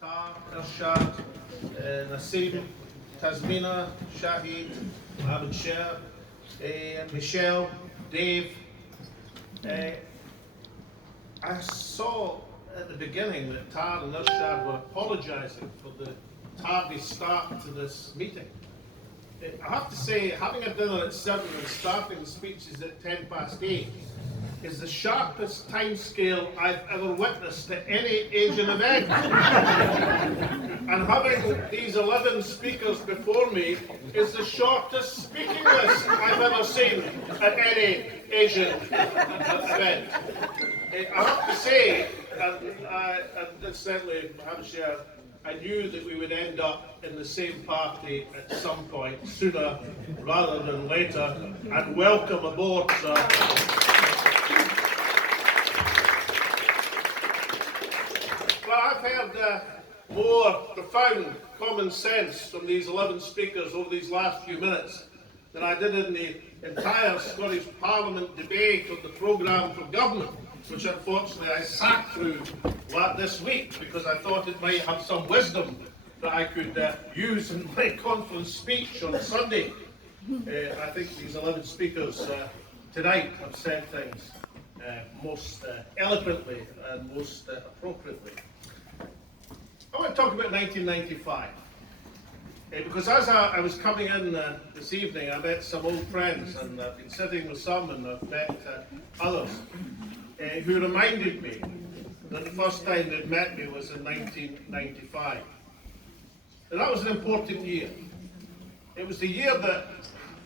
Ta, Irshad, Nassim, Tasmina, Shahid, Ahmed Sher, Michelle, Dave. I saw at the beginning that Tar and Irshad were apologising for the tardy start to this meeting. I have to say, having a dinner at 7 and starting the speeches at 8:10 is the sharpest timescale I've ever witnessed at any Asian event. And having these 11 speakers before me is the shortest speaking list I've ever seen at any Asian event. I have to say, and incidentally, I knew that we would end up in the same party at some point, sooner rather than later, and welcome aboard, sir. Well, I've heard more profound common sense from these 11 speakers over these last few minutes than I did in the entire Scottish Parliament debate on the programme for government, which unfortunately I sat through this week because I thought it might have some wisdom that I could use in my conference speech on Sunday. I think these 11 speakers tonight have said things most eloquently and most appropriately. I want to talk about 1995. Because as I was coming in this evening, I met some old friends, and I've been sitting with some, and I've met others who reminded me that the first time they'd met me was in 1995. And that was an important year. It was the year that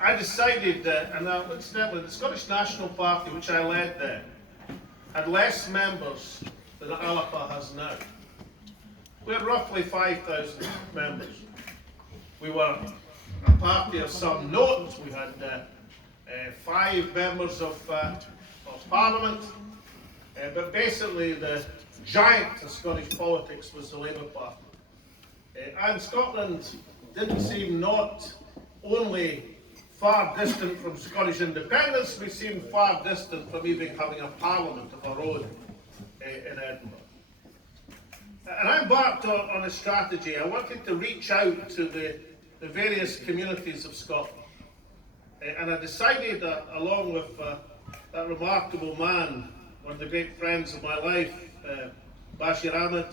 I decided, and incidentally, the Scottish National Party, which I led then, had less members than Alba has now. We had roughly 5,000 members. We were a party of some note. We had 5 members of Parliament, but basically the giant of Scottish politics was the Labour Party. And Scotland didn't seem not only far distant from Scottish independence, we seemed far distant from even having a parliament of our own in Edinburgh. And I embarked on a strategy. I wanted to reach out to the various communities of Scotland. And I decided, along with that remarkable man, one of the great friends of my life, Bashir Ahmed,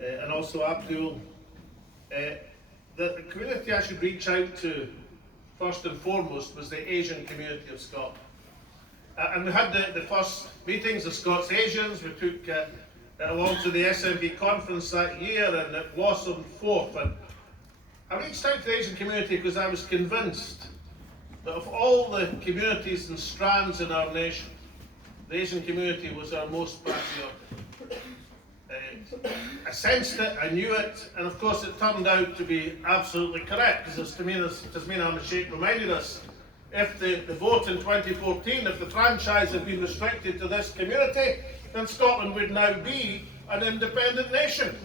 and also Abdul, that the community I should reach out to, first and foremost, was the Asian community of Scotland. And we had the first meetings of Scots Asians. We took along to the SNP conference that year, and it blossomed forth. And I reached out to the Asian community because I was convinced that of all the communities and strands in our nation, the Asian community was our most patriotic. I sensed it, I knew it, and of course it turned out to be absolutely correct, because as Tasmina Ahmed Sheikh reminded us, if the vote in 2014, if the franchise had been restricted to this community, then Scotland would now be an independent nation.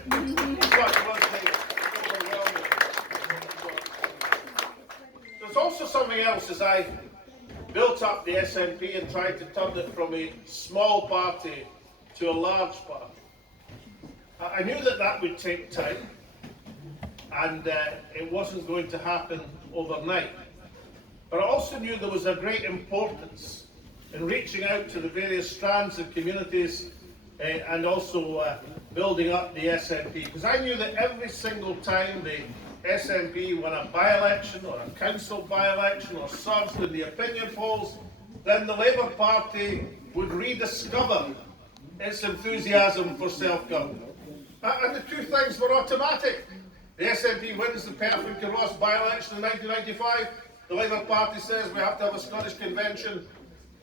There's also something else. As I built up the SNP and tried to turn it from a small party to a large party, I knew that would take time, and it wasn't going to happen overnight. But I also knew there was a great importance in reaching out to the various strands and communities and also building up the SNP. Because I knew that every single time the SNP won a by-election or a council by-election or surged in the opinion polls, then the Labour Party would rediscover its enthusiasm for self-government. And the two things were automatic. The SNP wins the Perth and Ross by-election in 1995. The Labour Party says we have to have a Scottish convention.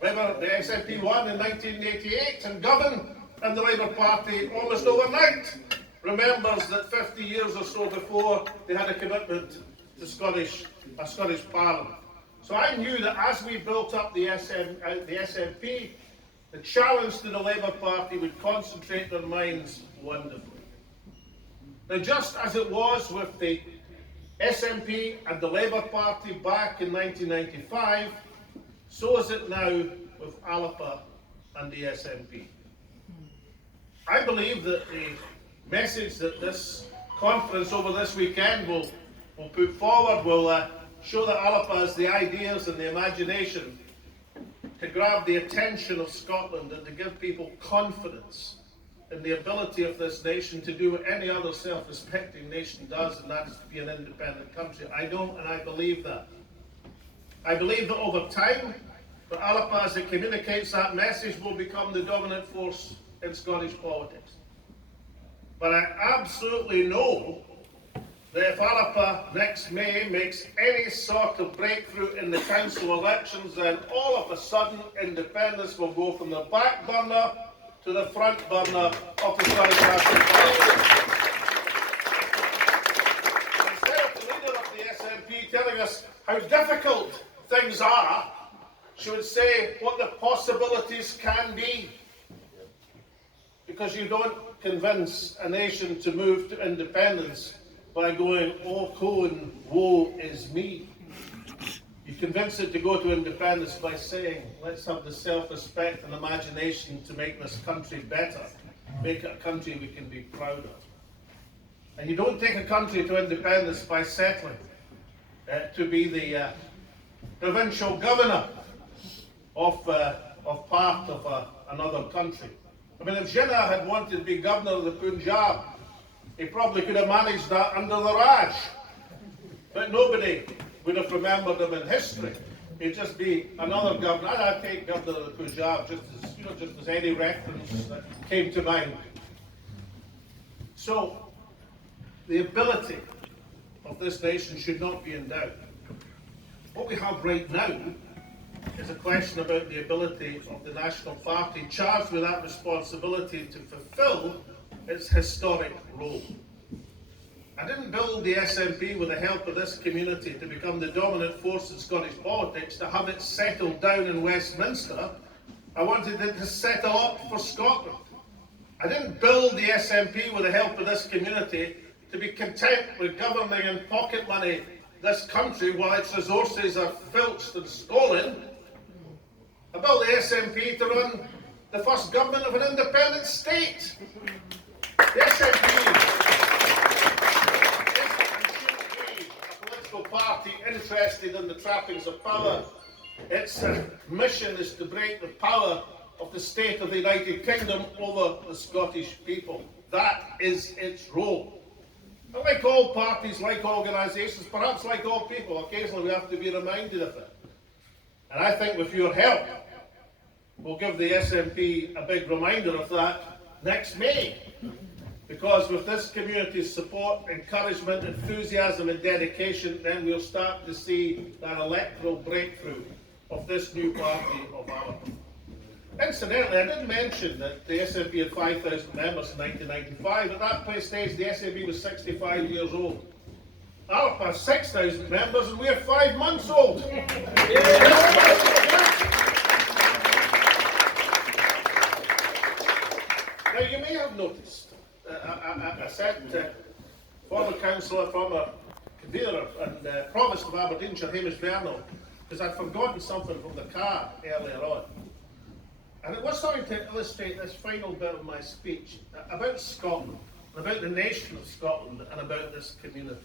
The SNP won in 1988 and governed, and the Labour Party almost overnight remembers that 50 years or so before they had a commitment to a Scottish Parliament. So I knew that as we built up the SNP, the challenge to the Labour Party would concentrate their minds wonderfully. Now, just as it was with the SNP and the Labour Party back in 1995, so is it now with Alba and the SNP. I believe that the message that this conference over this weekend will put forward will show that Alba has the ideas and the imagination to grab the attention of Scotland and to give people confidence in the ability of this nation to do what any other self-respecting nation does, and that is to be an independent country. I know and I believe that. I believe that over time, that Alba, as it communicates that message, will become the dominant force in Scottish politics. But I absolutely know that if Alba next May makes any sort of breakthrough in the council elections, then all of a sudden independence will go from the back burner to the front burner of the Scottish National Party. Instead of the leader of the SNP telling us how difficult things are, she would say what the possibilities can be. Because you don't convince a nation to move to independence by going, oh, Cohen, woe is me. You convince it to go to independence by saying, let's have the self-respect and imagination to make this country better, make it a country we can be proud of. And you don't take a country to independence by settling to be the provincial governor of part of another country. I mean, if Jinnah had wanted to be governor of the Punjab, he probably could have managed that under the Raj. But nobody would have remembered him in history. He'd just be another governor. I'd take governor of the Punjab just as any reference that came to mind. So, the ability of this nation should not be in doubt. What we have right now is a question about the ability of the National Party, charged with that responsibility to fulfil its historic role. I didn't build the SNP with the help of this community to become the dominant force in Scottish politics, to have it settled down in Westminster. I wanted it to settle up for Scotland. I didn't build the SNP with the help of this community to be content with governing in pocket money this country while its resources are filched and stolen. I built the SNP to run the first government of an independent state. The SNP party interested in the trappings of power. Its mission is to break the power of the state of the United Kingdom over the Scottish people. That is its role. And like all parties, like organisations, perhaps like all people, occasionally we have to be reminded of it. And I think with your help, we'll give the SNP a big reminder of that next May. Because with this community's support, encouragement, enthusiasm and dedication, then we'll start to see that electoral breakthrough of this new party of Alba. Incidentally, I didn't mention that the SNP had 5,000 members in 1995. At that stage, the SNP was 65 years old. Alba has 6,000 members and we're 5 months old. Now, you may have noticed, I said former councillor, former convener and provost of Aberdeenshire, Hamish Vernal, because I'd forgotten something from the car earlier on. And it was something to illustrate this final bit of my speech about Scotland, about the nation of Scotland, and about this community.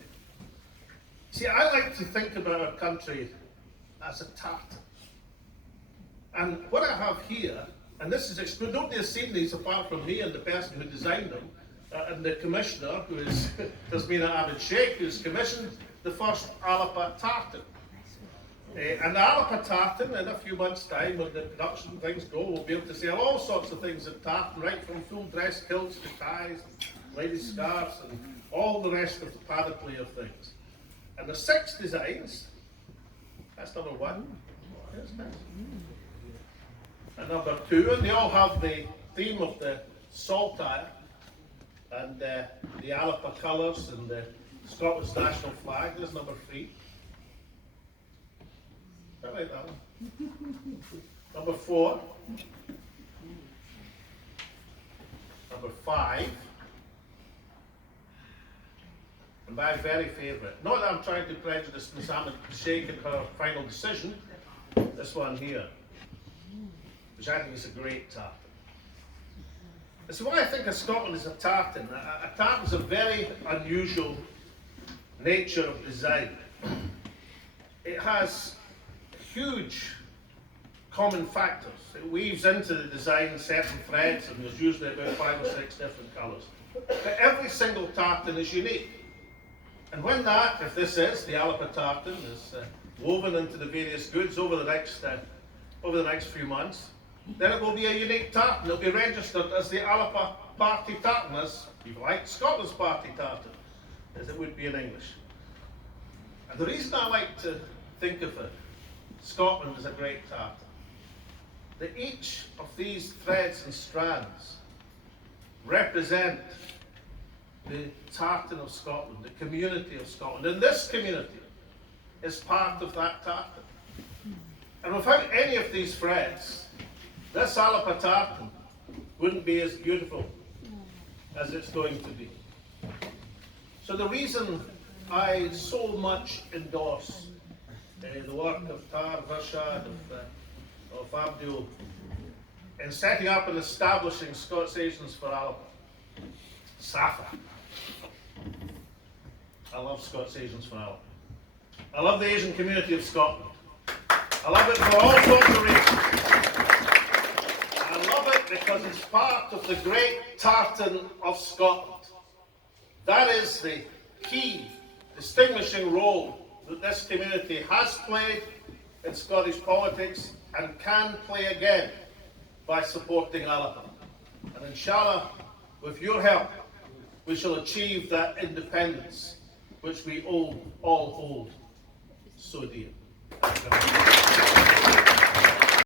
See, I like to think about our country as a tartan. And what I have here, and this is exclusive, nobody has seen these apart from me and the person who designed them, and the commissioner, who is Tasmina Abid Sheikh, who's commissioned the first Alba tartan. And the Alba tartan, in a few months' time, when the production things go, we'll be able to see all sorts of things in tartan, right from full dress kilts to ties, ladies' scarves, and all the rest of the panoply of things. And there's 6 designs. That's number 1. And number 2, and they all have the theme of the saltire and the Alba colours and the Scotland's national flag. There's number 3. I like that one. Number 4. Number 5. And my very favourite. Not that I'm trying to prejudice Ms. Ahmed Sheikh in her final decision. This one here, which I think is a great tartan. So why I think of Scotland as a tartan. A tartan is a very unusual nature of design. It has huge common factors. It weaves into the design certain threads, and there's usually about 5 or 6 different colours. But every single tartan is unique. And when that, if this is the Alba tartan, is woven into the various goods over the next few months, then it will be a unique tartan. It will be registered as the Alba party tartan, as people like Scotland's party tartan, as it would be in English. And the reason I like to think of it, Scotland as a great tartan, that each of these threads and strands represent the tartan of Scotland, the community of Scotland. And this community is part of that tartan. And without any of these threads, this Alba tartan wouldn't be as beautiful as it's going to be. So the reason I so much endorse the work of Tar Rashad, of Abdul, in setting up and establishing Scots Asians for Alba. Safa. I love Scots Asians for Alba. I love the Asian community of Scotland. I love it for all sorts of reasons. I love it because it's part of the great tartan of Scotland. That is the key distinguishing role that this community has played in Scottish politics and can play again by supporting Alba. And inshallah, with your help, we shall achieve that independence which we all hold so dear. Thank you very much.